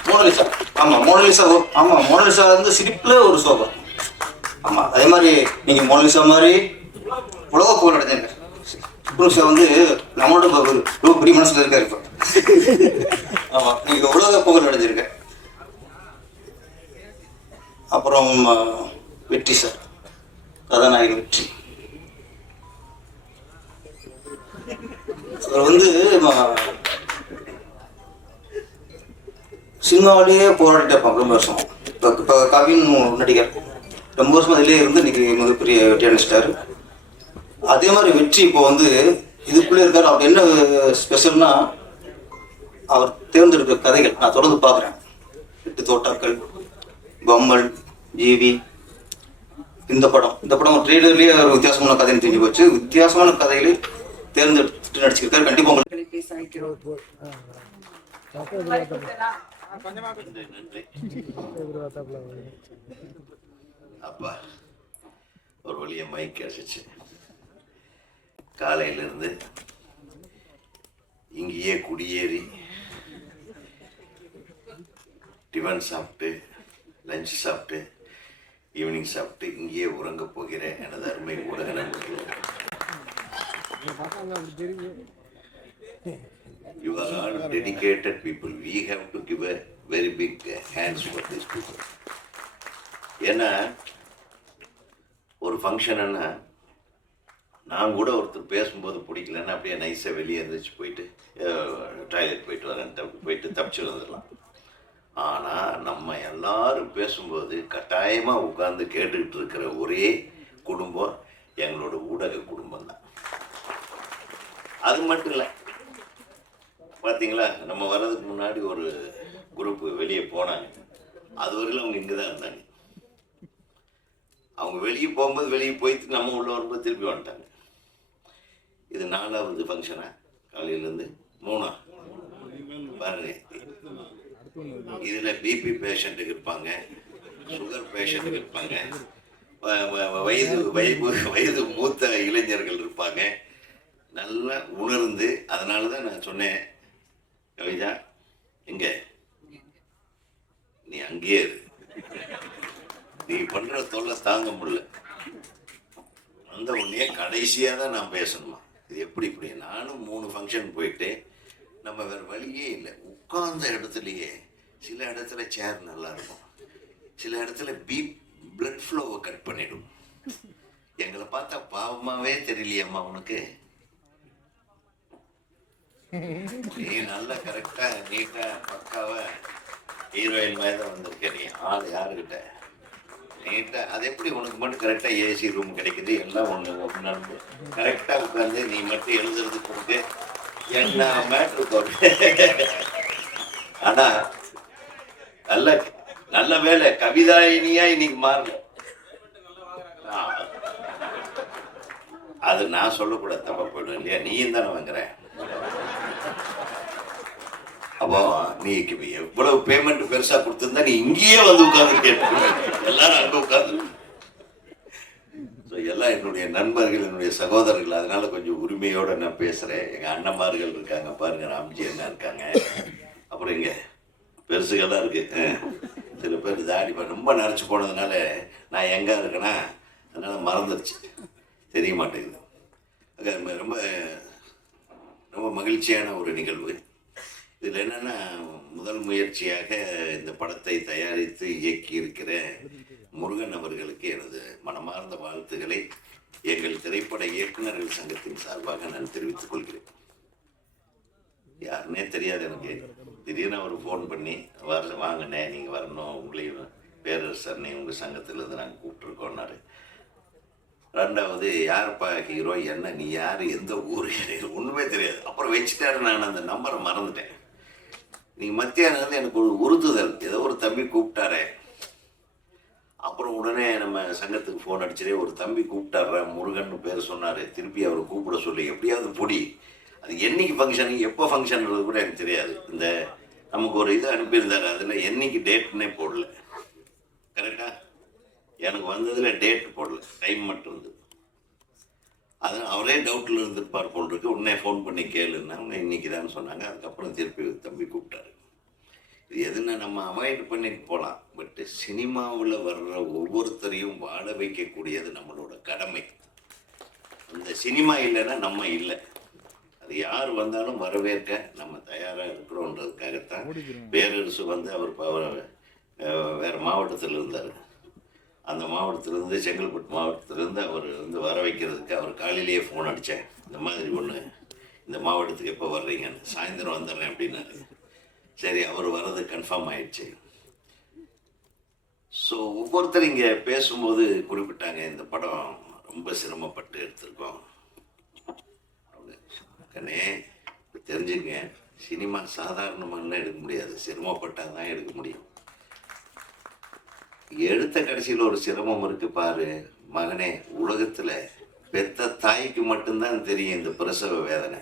மோனலிசா, ஆமாம் மோனலிசா, ஆமாம் மோனலிசா வந்து சிரிப்புல ஒரு சோகம். ஆமாம், அதே மாதிரி நீங்கள் மோனலிசா மாதிரி உலக புகழ் அடைஞ்சாங்க. சுப்ரூஷா வந்து நம்மளோட ரொம்ப பெரிய மனசில் இருக்காரு இப்போ. ஆமாம், நீங்கள் உலக புகழ் அடைஞ்சிருக்க. அப்புறம் வெற்றி சார், கதாநாயகன் வெற்றி. அவர் வந்து சினிமாவிலேயே போராடிட்டு இருப்பாங்க ரொம்ப வருஷம். இப்போ கவின் நடிகர் ரொம்ப வருஷம் அதிலே இருந்து இன்னைக்கு மிகப்பெரிய வெற்றி அடைச்சிட்டாரு. அதே மாதிரி வெற்றி இப்போ வந்து இதுக்குள்ளே இருக்காரு. அவர் என்ன ஸ்பெஷல்னா, அவர் தேர்ந்தெடுக்கிற கதைகள் நான் தொடர்ந்து பார்க்குறேன். 8 தோட்டாக்கள், பொம்மல், ஜிவி, இந்த படம் ட்ரெய்லர்லேயே ஒரு வித்தியாசமான கதைன்னு தெரிஞ்சு போச்சு. வித்தியாசமான கதைகளை தேர்ந்தெடுத்து நடிச்சிருக்காரு. கண்டிப்பாக உங்களுக்கு பேச வைக்கிறோம். அப்பா ஒரு வழியா மைக் கிடைச்சிச்சு. காலையிலிருந்து இங்கேயே குடியேறி டிஃபன் சாப்பிட்டு, லஞ்ச் சாப்பிட்டு, ஈவினிங் சாப்பிட்டு இங்கேயே உறங்க போகிறேன் எனது அருமை ஊடக நண்பர்களே. You are all dedicated people. We have to give a very big hands for these people. ஏன்னா ஒரு ஃபங்க்ஷன்னா நான் கூட ஒருத்தர் பேசும்போது பிடிக்கலன்னா அப்படியே நைஸாக வெளியே இருந்துச்சு போயிட்டு டாய்லெட் போயிட்டு வரேன் போயிட்டு தப்பிச்சு வந்துடலாம். ஆனால் நம்ம எல்லாரும் பேசும்போது கட்டாயமாக உட்கார்ந்து கேட்டுக்கிட்டு இருக்கிற ஒரே குடும்பம் எங்களோட ஊடக குடும்பம் தான். அது மட்டும் இல்லை, பார்த்தீங்களா, நம்ம வர்றதுக்கு முன்னாடி ஒரு குரூப்பு வெளியே போனாங்க. அது வரையிலும் அவங்க இங்கே தான் இருந்தாங்க. அவங்க வெளியே போகும்போது வெளியே போயிட்டு நம்ம உள்ள வரும்போது திருப்பி வந்துட்டாங்க. இது 4வது ஃபங்க்ஷனா, காலையிலேருந்து 3 பாருங்க. இதில் பிபி பேஷண்ட்டுக்கு இருப்பாங்க, சுகர் பேஷண்ட்டுக்கு இருப்பாங்க, வயது மூத்த இளைஞர்கள் இருப்பாங்க. நல்லா உணர்ந்து, அதனால தான் நான் சொன்னேன், கவிதா எங்க நீ அங்கேயே இரு, நீ பண்ற தொல்லை தாங்க முடியல, அந்த உடனே கடைசியாக தான் நான் பேசணுமா, இது எப்படி இப்படி. நானும் 3 ஃபங்க்ஷன் போயிட்டு நம்ம வேறு வழியே இல்லை. உட்கார்ந்த இடத்துலையே சில இடத்துல சேர் நல்லா இருக்கும், சில இடத்துல பிளட் ஃப்ளோவை கட் பண்ணிடும். எங்களை பார்த்தா பாவமாகவே தெரியலையம்மா உனக்கு, நீ நல்லா கரெக்டாக நீட்டாக பக்காவாக ஹீரோயின் மாதிரி தான் வந்திருக்க. நீ ஆள் யாருக்கிட்ட நீட்டாக, அது எப்படி உனக்கு மட்டும் கரெக்டாக ஏசி ரூம் கிடைக்குது, எல்லாம் ஒன்று நடந்து கரெக்டாக உட்காந்து நீ மட்டும் எழுதுறதுக்கு கொடுத்து என்ன மேட்ரு போட்டு. ஆனால் நல்ல வேலை கவிதாயினியா இன்னைக்கு மாறல. அது நான் சொல்லக்கூடாது, தப்பா போயிடும் இல்லையா, நீயும் தானே வாங்குற. அப்போ நீ எவ்வளவு பேமெண்ட் பெருசா கொடுத்திருந்தா நீ இங்கேயே வந்து உட்கார்ந்து கேட்டு எல்லாரும் அங்க உட்கார்ந்து. எல்லாம் என்னுடைய நண்பர்கள், என்னுடைய சகோதரர்கள், அதனால கொஞ்சம் உரிமையோட நான் பேசுறேன். எங்க அண்ணன்மார்கள் இருக்காங்க பாருங்க, ராம்ஜி அண்ணா இருக்காங்க, அப்புறம் இங்க பெருசுகள்லாம் இருக்கு. சில பேர் தாடி ரொம்ப நரைச்சி போனதுனால நான் எங்கே இருக்கேன்னா அதனால மறந்துடுச்சு, தெரிய மாட்டேங்குது. ரொம்ப ரொம்ப மகிழ்ச்சியான ஒரு நிகழ்வு. இதில் என்னென்னா, முதல் முயற்சியாக இந்த படத்தை தயாரித்து இயக்கி இருக்கிற முருகன் அவர்களுக்கு எனது மனமார்ந்த வாழ்த்துக்களை எங்கள் திரைப்பட இயக்குநர்கள் சங்கத்தின் சார்பாக நான் தெரிவித்துக் கொள்கிறேன். யாருன்னே தெரியாது எனக்கு, திடீர்னு அவர் ஃபோன் பண்ணி வாங்கண்ணே நீங்கள் வரணும், உங்களையும் பேரரசர்னே உங்கள் சங்கத்திலேருந்து நாங்கள் கூப்பிட்ருக்கோன்னாரு. 2வது யாருப்பா ஹீரோ, என்ன நீ யார், எந்த ஊர், ஒன்றுமே தெரியாது. அப்புறம் வச்சுட்டாரு, நான் அந்த நம்பரை மறந்துட்டேன். நீங்கள் மத்தியானம் எனக்கு ஒரு உறுத்துதல், ஏதோ ஒரு தம்பி கூப்பிட்டாரே. அப்புறம் உடனே நம்ம சங்கத்துக்கு ஃபோன் அடிச்சுட்டே, ஒரு தம்பி கூப்பிட்டாரா முருகன் பேர் சொன்னார், திருப்பி அவரை கூப்பிட சொல்லி எப்படியாவது பொடி. அது என்னைக்கு ஃபங்க்ஷனு, எப்போ ஃபங்க்ஷன்றது கூட எனக்கு தெரியாது. இந்த நமக்கு ஒரு இது அனுப்பியிருந்தாரு, அதில் என்னைக்கு டேட்னே போடல. கரெக்டாக எனக்கு வந்ததில் டேட் போடல, டைம் மட்டும் வந்து. அது அவரே டவுட்டில் இருந்துருப்பார் போல் இருக்கு. உடனே ஃபோன் பண்ணி கேளுன்னா இன்னைக்கு தான் சொன்னாங்க. அதுக்கப்புறம் திருப்பி தம்பி கூப்பிட்டாரு. இது எதுனா நம்ம அவாய்ட் பண்ணிட்டு போகலாம், பட்டு சினிமாவில் வர்ற ஒவ்வொருத்தரையும் வாழ வைக்கக்கூடியது நம்மளோட கடமை. அந்த சினிமா இல்லைன்னா நம்ம இல்லை. அது யார் வந்தாலும் வரவேற்க நம்ம தயாராக இருக்கிறோன்றதுக்காகத்தான் பேரரசு வந்து அவர் வேறு மாவட்டத்தில் இருந்தார். அந்த மாவட்டத்திலேருந்து, செங்கல்பட்டு மாவட்டத்திலேருந்து அவர் வந்து வர வைக்கிறதுக்கு அவர் காலையிலேயே ஃபோன் அடித்தேன், இந்த மாதிரி ஒன்று, இந்த மாவட்டத்துக்கு எப்போ வர்றீங்கன்னு. சாயந்தரம் வந்துடுறேன் அப்படின்னாரு. சரி, அவர் வர்றது கன்ஃபார்ம் ஆயிடுச்சு. ஸோ ஒவ்வொருத்தர் இங்கே பேசும்போது குறிப்பிட்டாங்க, இந்த படம் ரொம்ப சிரமப்பட்டு எடுத்திருக்கோம் அப்படின்னு. கண்ணே தெரிஞ்சுங்க, சினிமா சாதாரணமாலாம் எடுக்க முடியாது, சிரமப்பட்டால் தான் எடுக்க முடியும். எடுத்த கடைசியில் ஒரு சிரமம் இருக்கு பாரு மகனே. உலகத்தில் பெத்த தாய்க்கு மட்டும்தான் தெரியும் இந்த பிரசவ வேதனை,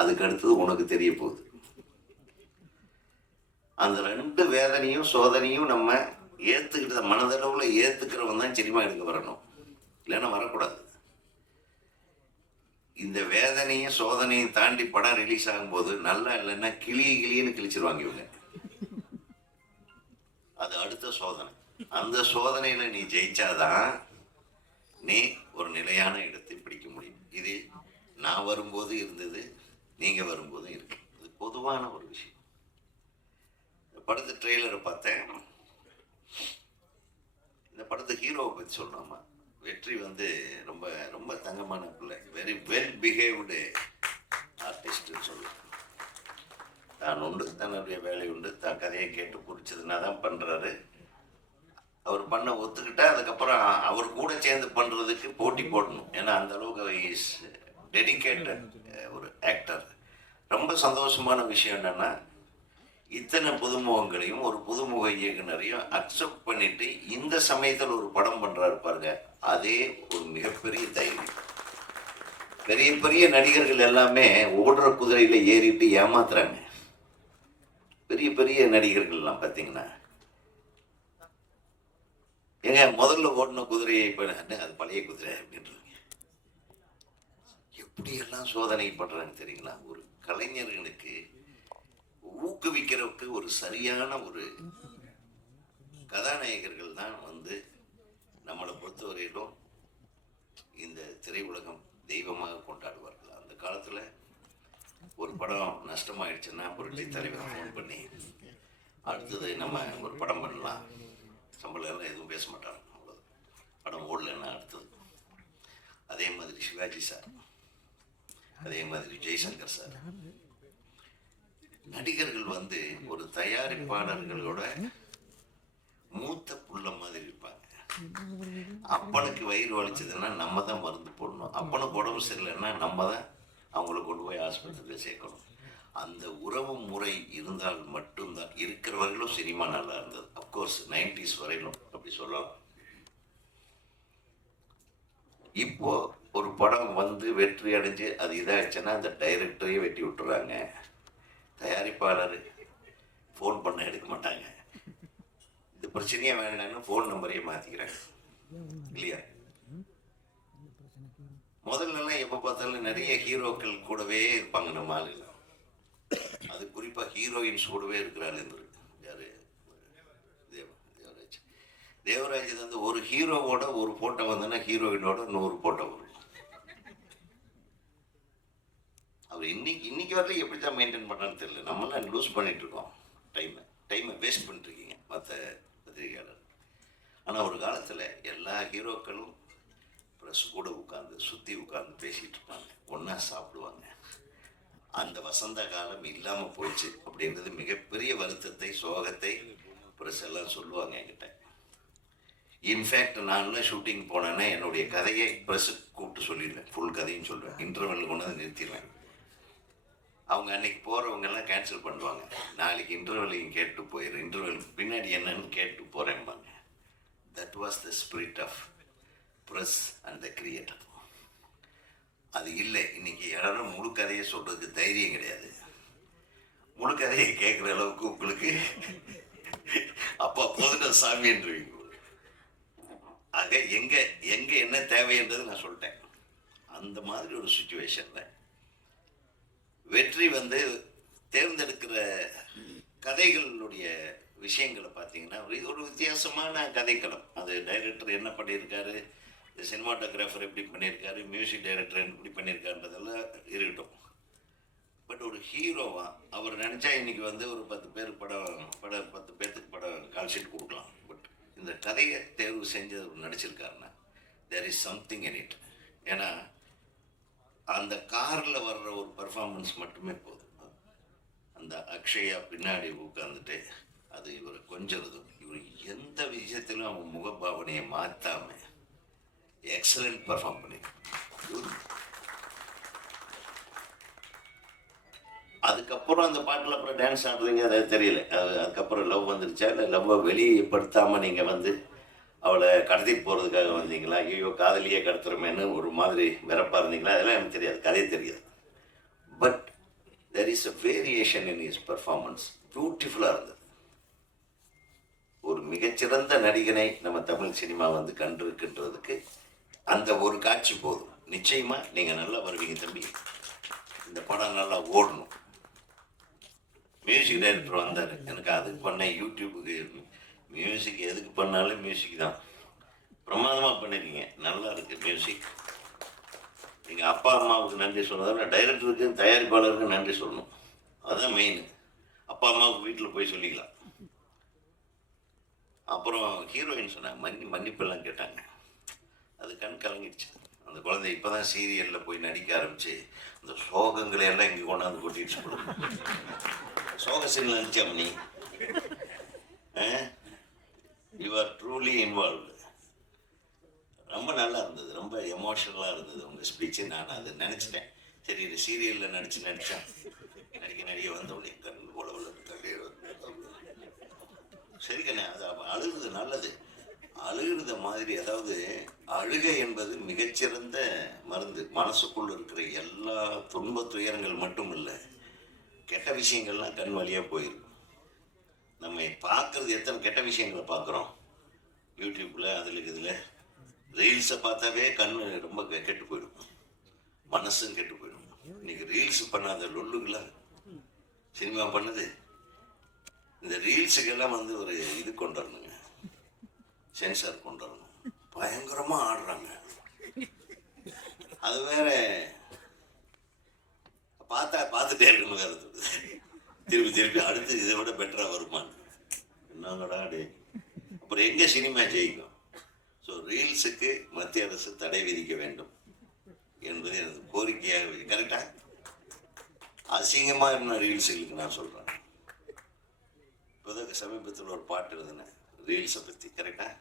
அதுக்கு அடுத்தது உனக்கு தெரிய போகுது. அந்த 2 வேதனையும் சோதனையும் நம்ம ஏற்றுக்கிட்ட மனதளவில் ஏற்றுக்கிறவன் தான் சினிமா எடுக்க வரணும், இல்லைன்னா வரக்கூடாது. இந்த வேதனையும் சோதனையும் தாண்டி படம் ரிலீஸ் ஆகும்போது நல்லா இல்லைன்னா கிளின்னு கிழிச்சிருவாங்க இவங்க. அது அடுத்த சோதனை. அந்த சோதனையில் நீ ஜெயிச்சாதான் நீ ஒரு நிலையான இடத்தை பிடிக்க முடியும். இது நான் வரும்போது இருந்தது, நீங்கள் வரும்போதும் இருக்கு. இது பொதுவான ஒரு விஷயம். இந்த படத்து ட்ரெய்லரை பார்த்தேன். இந்த படத்து ஹீரோவை பற்றி சொல்லணுமா? வெற்றி வந்து ரொம்ப ரொம்ப தங்கமான பிள்ளை, வெரி வெல் பிஹேவ்டு ஆர்டிஸ்ட்னு சொல்லலாம். தான் உண்டு, தன்னுடைய வேலை உண்டு, தான் கதையை கேட்டு பிடிச்சதுன்னா தான் பண்ணுறாரு. அவர் பண்ண ஒத்துக்கிட்டா அதுக்கப்புறம் அவர் கூட சேர்ந்து பண்ணுறதுக்கு போட்டி போடணும். ஏன்னா அந்த அளவுக்கு இஸ் டெடிகேட்டட் ஒரு ஆக்டர். ரொம்ப சந்தோஷமான விஷயம் என்னென்னா, இத்தனை புதுமுகங்களையும் ஒரு புதுமுக இயக்குனரையும் அக்செப்ட் பண்ணிட்டு இந்த சமயத்தில் ஒரு படம் பண்ணுறாரு பாருங்க, அதே ஒரு மிகப்பெரிய தைரியம். பெரிய பெரிய நடிகர்கள் எல்லாமே ஓடுற குதிரையில் ஏறிட்டு ஏமாத்துறாங்க. பெரிய பெரிய நடிகர்கள்லாம் பார்த்தீங்கன்னா, ஏங்க முதல்ல ஓடின குதிரையை இப்போ அது பழைய குதிரை அப்படின்றாங்க. எப்படியெல்லாம் சோதனை பண்ணுறாங்க தெரியுங்களா? ஒரு கலைஞர்களுக்கு ஊக்குவிக்கிறதுக்கு ஒரு சரியான ஒரு கதாநாயகர்கள் தான் வந்து நம்மளை பொறுத்தவரையிலும் இந்த திரையுலகம் தெய்வமாக கொண்டாடுவார்கள். அந்த காலத்தில் ஒரு படம் நஷ்டமாயிடுச்சுன்னா புரட்சி தலைவர் ஃபோன் பண்ணி அடுத்தது நம்ம ஒரு படம் பண்ணலாம், சம்பளம் எல்லாம் எதுவும் பேச மாட்டாங்க, அவ்வளோ படம் ஓடலைன்னா அடுத்தது. அதே மாதிரி சிவாஜி சார், அதே மாதிரி ஜெய்சங்கர் சார், நடிகர்கள் வந்து ஒரு தயாரிப்பாளர்களோட மூத்த புள்ள மாதிரி இருப்பாங்க. அப்பனுக்கு வயிறு வலிச்சதுன்னா நம்ம தான் மருந்து போடணும், அப்பனுக்கு உடம்பு சரியில்லைன்னா நம்ம தான் அவங்கள கொண்டு போய் ஆஸ்பத்திரியில் சேர்க்கணும். அந்த உறவு முறை இருந்தால் மட்டும்தான் இருக்கிறவர்களும் சினிமா நல்லா இருந்தது. அப்கோர்ஸ் 90s வரையிலும் அப்படி சொல்லலாம். இப்போ ஒரு படம் வந்து வெற்றி அடைஞ்சு அது இதாகிடுச்சுன்னா அந்த டைரக்டரையே வெட்டி விட்டுறாங்க, தயாரிப்பாளர் ஃபோன் பண்ண எடுக்க மாட்டாங்க. இந்த பிரச்சனையே வேண்டாம்னு ஃபோன் நம்பரையே மாற்றிக்கிறாங்க இல்லையா? முதல்லலாம் எப்போ பார்த்தாலும் நிறைய ஹீரோக்கள் கூடவே இருப்பாங்க நம்ம ஆளுங்க. அது குறிப்பாக ஹீரோயின்ஸ் கூடவே இருக்கிறாரு. யார்? தேவராஜ். தேவராஜ் வந்து ஒரு ஹீரோவோட ஒரு ஃபோட்டோ வந்தோன்னா ஹீரோயினோட 100 ஃபோட்டோ வரும். அவர் இன்னைக்கு வரல எப்படி தான் மெயின்டைன் பண்ணான்னு தெரியல. நம்மளாம் லூஸ் பண்ணிட்டு இருக்கோம் டைமை வேஸ்ட் பண்ணிட்டுருக்கீங்க மற்ற பத்திரிகையாளர். ஆனால் ஒரு காலத்தில் எல்லா ஹீரோக்களும் ப்ரெஸ் கூட சுற்றி உட்காந்து பேசிகிட்டு இருப்பாங்க, ஒன்றா சாப்பிடுவாங்க. அந்த வசந்த காலம் இல்லாமல் போயிடுச்சு அப்படின்றது மிகப்பெரிய வருத்தத்தை, சோகத்தை ப்ரெஸ் எல்லாம் சொல்லுவாங்க என்கிட்ட. இன்ஃபேக்ட் நான்லாம் ஷூட்டிங் போனேன்னா என்னுடைய கதையை ப்ரெஸ்ஸுக்கு கூப்பிட்டு சொல்லிடுவேன், ஃபுல் கதையும் சொல்லுவேன், இன்டர்வெல் கொண்டு வந்து நிறுத்திடுவேன். அவங்க அன்னைக்கு போகிறவங்கெல்லாம் கேன்சல் பண்ணுவாங்க, நாளைக்கு இன்டர்வெல்லையும் கேட்டு போயிடுறேன், இன்டர்வெலுக்கு பின்னாடி என்னன்னு கேட்டு போகிறேன்பாங்க. That was the spirit of press and the creator. அது இல்லை. இன்னைக்கு யாரும் முழு கதையை சொல்கிறதுக்கு தைரியம் கிடையாது. முழு கதையை கேட்குற அளவுக்கு உங்களுக்கு அப்பா போதுன சாமின்றீங்க. ஆக எங்கே என்ன தேவைன்றது நான் சொல்லிட்டேன். அந்த மாதிரி ஒரு சுச்சுவேஷனில் வெற்றி வந்து தேர்ந்தெடுக்கிற கதைகளுடைய விஷயங்களை பார்த்தீங்கன்னா ஒரு வித்தியாசமான கதைக்களம். அது டைரக்டர் என்ன பண்ணியிருக்காரு, சினிமாட்டோகிராஃபர் எப்படி பண்ணியிருக்காரு, மியூசிக் டைரக்டர் எப்படி பண்ணியிருக்காருன்றதெல்லாம் இருக்கட்டும். பட் ஒரு ஹீரோவாக அவர் நினச்சா இன்றைக்கி வந்து ஒரு 10 பேர்த்துக்கு படம் கால் ஷீட் கொடுக்கலாம். பட் இந்த கதையை தேர்வு செஞ்சு நடிச்சிருக்காருன்னா there is something in it. ஏன்னா அந்த காரில் வர்ற ஒரு பர்ஃபார்மன்ஸ் மட்டுமே போதும். அந்த அக்ஷயா பின்னாடி உட்காந்துட்டு அது இவரை கொஞ்சதும், இவர் எந்த விஷயத்திலும் அவங்க முகபாவனையை மாற்றாமல் எக்ஸலண்ட் பர்ஃபார்ம் பண்ணியிருக்காங்க. அதுக்கப்புறம் அந்த பாட்டில் அப்புறம் டான்ஸ் ஆடுறீங்க, அது தெரியல. அதுக்கப்புறம் லவ் வந்துருச்சா, இல்லை லவ்வை வெளிப்படுத்தாமல் நீங்கள் வந்து அவளை கடத்திட்டு போகிறதுக்காக வந்தீங்களா, ஐயோ காதலியே கடத்துறமேன்னு ஒரு மாதிரி வெறப்பாக இருந்தீங்களா, அதெல்லாம் எனக்கு தெரியாது, கதையே தெரியாது. But there is a variation in his performance. பியூட்டிஃபுல்லாக இருந்தது. ஒரு மிகச்சிறந்த நடிகனை நம்ம தமிழ் சினிமா வந்து கண்டிருக்கின்றதுக்கு அந்த ஒரு காட்சி போதும். நிச்சயமாக நீங்கள் நல்லா வருவீங்க தம்பி, இந்த படம் நல்லா ஓடணும். மியூசிக் டைரக்டர் வந்தார், எனக்கு அதுக்கு பண்ணேன், யூடியூபுக்கு மியூசிக் எதுக்கு பண்ணாலும் மியூசிக் தான். பிரமாதமாக பண்ணியிருக்கீங்க, நல்லா இருக்குது மியூசிக். எங்கள் அப்பா அம்மாவுக்கு நன்றி சொன்னதை விட டைரக்டருக்கு தயாரிப்பாளருக்கு நன்றி சொல்லணும். அதுதான் மெயின். அப்பா அம்மாவுக்கு வீட்டில் போய் சொல்லிக்கலாம். அப்புறம் ஹீரோயின் சொன்னாங்க, மன்னிப்பெல்லாம் கேட்டாங்க. அது கண் கலங்கிடுச்சு. அந்த குழந்தை இப்போ தான் சீரியலில் போய் நடிக்க ஆரம்பிச்சு அந்த சோகங்களை எல்லாம் இங்கே கொண்டாந்து கொட்டிடுச்சு கொடுக்கும். சோக சீனில் நடிச்சாம நீ யூ ஆர் ட்ரூலி இன்வால்வ்டு. ரொம்ப நல்லா இருந்தது, ரொம்ப எமோஷனலாக இருந்தது உங்கள் ஸ்பீச்சு. நான் அதை நினச்சிட்டேன், சரி இது சீரியலில் நடித்தேன் நடிக்க வந்தோடனே கண் உழவுல தள்ளியே சரி கண்ணே. அது அழுகுது நல்லது, அழுகுறத மாதிரி. அதாவது அழுகை என்பது மிகச்சிறந்த மருந்து. மனசுக்குள்ள இருக்கிற எல்லா துன்ப துயரங்கள் மட்டும் இல்லை, கெட்ட விஷயங்கள்லாம் கண் வழியாக போயிடும். நம்ம பார்க்குறது எத்தனை கெட்ட விஷயங்களை பார்க்குறோம் யூடியூப்பில், அதில் இதில் ரீல்ஸை பார்த்தாவே கண் ரொம்ப கெட்டு போயிடும், மனசும் கெட்டு போயிடும். இன்னைக்கு ரீல்ஸ் பண்ணாத லொல்லுகளை சினிமா பண்ணுது. இந்த ரீல்ஸுக்கெல்லாம் வந்து ஒரு இது கொண்டு வரணுங்க, சென்சார் கொண்டு வரணும். பயங்கரமாக ஆடுறாங்க. அது வேற பார்த்துட்டே இருக்கணும், வேறு திருப்பி அடுத்து இதை விட பெட்டராக வருமானு என்னங்கடா டே. அப்புறம் எங்கே சினிமா ஜெயிக்கும்? ஸோ ரீல்ஸுக்கு மத்திய அரசு தடை விதிக்க வேண்டும் என்பது எனது கோரிக்கையாக. கரெக்டாக அசிங்கமாக இருந்த ரீல்ஸுகளுக்கு நான் சொல்கிறேன். இப்போதான் சமீபத்தில் ஒரு பாட்டு எழுதினேன் ரீல்ஸை பற்றி. கரெக்டாக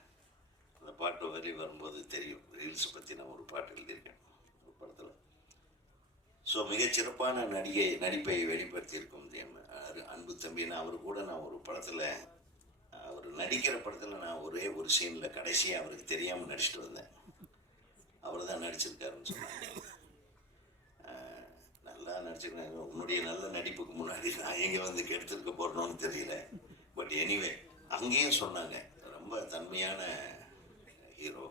அந்த பாட்டு வரி வரும்போது தெரியும் ரீல்ஸை பற்றி நான் ஒரு பாட்டு எழுதியிருக்கேன் ஒரு படத்தில். ஸோ மிகச்சிறப்பான நடிப்பை வெளிப்படுத்தியிருக்கும் அன்பு தம்பின்னு அவர் கூட நான் ஒரு படத்தில், அவர் நடிக்கிற படத்தில் நான் ஒரே ஒரு சீனில் கடைசியாக அவருக்கு தெரியாமல் நடிச்சிட்டு வந்தேன். அவர் தான் நடிச்சிருக்காருன்னு சொன்னாங்க. நல்லா நடிச்சிருக்காங்க. உன்னுடைய நல்ல நடிப்புக்கு முன்னாடி நான் எங்கே வந்து கெடுத்துருக்க போகிறோன்னு தெரியல. பட் எனிவே அங்கேயும் சொன்னாங்க ரொம்ப தன்மையான ஹீரோ,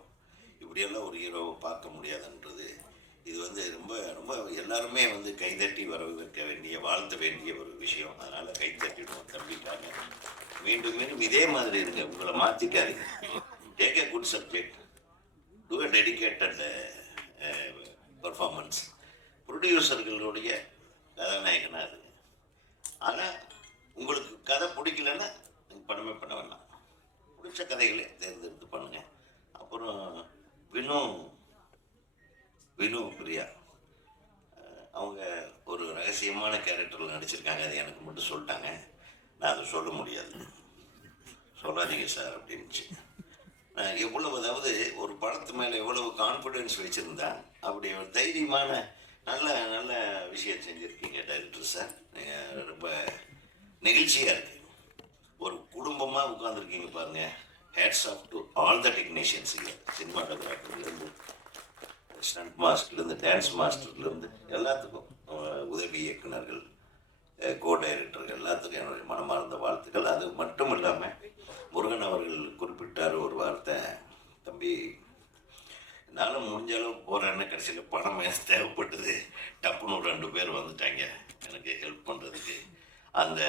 இப்படியெல்லாம் ஒரு ஹீரோவை பார்க்க முடியாதுன்றது. இது வந்து ரொம்ப ரொம்ப எல்லாருமே வந்து கைதட்டி வரவேற்க வேண்டிய, வாழ்த்த வேண்டிய ஒரு விஷயம். அதனால் கைத்தட்டிடுவோம் தம்பிக்காக. மீண்டும் மீண்டும் இதே மாதிரி இருங்க, உங்களை மாற்றிக்காதீங்க. Take a good subject, do a dedicated performance. ப்ரொடியூசர்களுடைய கதாநாயகனாக இருங்க. ஆனால் உங்களுக்கு கதை பிடிக்கலன்னா நீங்கள் படமே பண்ண வேண்டாம், பிடிச்ச கதைகளே தேர்ந்தெடுத்து பண்ணுங்க. அப்புறம் வினு பிரியா அவங்க ஒரு ரகசியமான கேரக்டரில் நடிச்சிருக்காங்க. அது எனக்கு மட்டும் சொல்லிட்டாங்க, நான் அதை சொல்ல முடியாது, சொல்லாதீங்க சார் அப்படின்ச்சு. நான் எவ்வளவு, அதாவது ஒரு படத்து மேலே எவ்வளவு கான்ஃபிடென்ஸ் வச்சுருந்தா அப்படி ஒரு தைரியமான நல்ல நல்ல விஷயம் செஞ்சுருக்கீங்க டைரக்டர் சார். நீங்கள் ரொம்ப நெகிழ்ச்சியாக இருக்குது. ஒரு குடும்பமாக உட்காந்துருக்கீங்க பாருங்கள். Hats off to all the technicians இங்கே, சினிமாட்டோகிராஃபர்லேருந்து ஸ்டண்ட் மாஸ்டர்லேருந்து டான்ஸ் மாஸ்டர்லேருந்து எல்லாத்துக்கும், உதவி இயக்குநர்கள், கோ டைரக்டர்கள் எல்லாத்துக்கும் என்னுடைய மனமார்ந்த வாழ்த்துக்கள். அது மட்டும் இல்லாமல் முருகன் அவர்கள் குறிப்பிட்டார் ஒரு வார்த்தை, தம்பி என்னால் முடிஞ்ச அளவு போகிறேன்னு. கடைசியில் பணம் தேவைப்பட்டது, டப்புன்னு 2 பேர் வந்துட்டாங்க எனக்கு ஹெல்ப் பண்ணுறதுக்கு. அந்த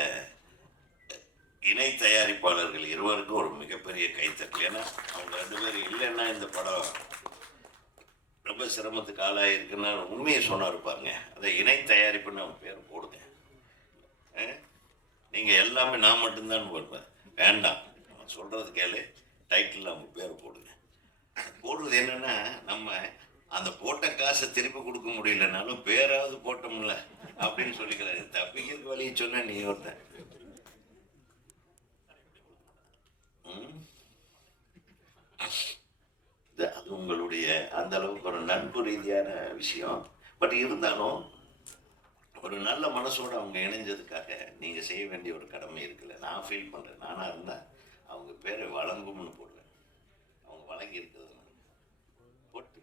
இணை தயாரிப்பாளர்கள் இருவருக்கும் ஒரு மிகப்பெரிய கைத்தட்டல். ஏன்னா அவங்க 2 பேர் இல்லைன்னா இந்த படம் ரொம்ப சிரமத்துக்கு ஆளாயிருக்குன்னு உண்மையை சொன்னார் பாருங்க. அதை இணை தயாரிப்புன்னு அவங்க பேர் போடுங்க. நீங்கள் எல்லாமே நான் மட்டும்தான் போடுவேன், வேண்டாம் நான் சொல்கிறது கேளு, டைட்டில் அவங்க பேர் போடுங்க. போடுறது என்னென்னா, நம்ம அந்த போட்ட காசை திருப்பி கொடுக்க முடியலனாலும் பேராவது போட்டோம்ல அப்படின்னு சொல்லிக்கிறாரு. தப்பிக்கிறதுக்கு வழியை சொன்ன நீ ஒருத்தன். அது உங்களுடைய அந்த அளவுக்கு ஒரு நட்பு ரீதியான விஷயம். பட் இருந்தாலும் ஒரு நல்ல மனசோடு அவங்க இணைஞ்சதுக்காக நீங்கள் செய்ய வேண்டிய ஒரு கடமை இருக்குல்ல, நான் ஃபீல் பண்ணுறேன். நானாக இருந்தால் அவங்க பேரை வழங்கும்னு போடுவேன். அவங்க வழங்கி இருக்கிறது போட்டு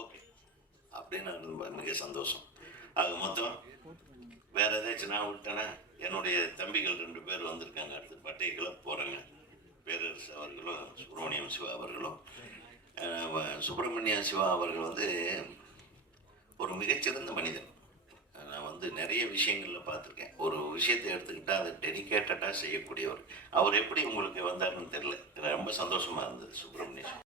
ஓகே அப்படின்னு மிக சந்தோஷம். ஆக மொத்தம் வேறு ஏதாச்சும் நான் விட்டேன்னா, என்னுடைய தம்பிகள் 2 பேர் வந்திருக்காங்க. அடுத்து பட்டைகளை போகிறாங்க. பேரரசு அவர்களும் சுப்பிரமணியம் சிவா அவர்களும். சுப்பிரமணிய சிவா அவர்கள் வந்து ஒரு மிகச்சிறந்த மனிதன். நான் வந்து நிறைய விஷயங்களில் பார்த்துருக்கேன். ஒரு விஷயத்தை எடுத்துக்கிட்டால் அதை டெடிக்கேட்டடாக செய்யக்கூடியவர். அவர் எப்படி உங்களுக்கு வந்தாருன்னு தெரியல, ரொம்ப சந்தோஷமாக இருந்தது சுப்பிரமணியம்.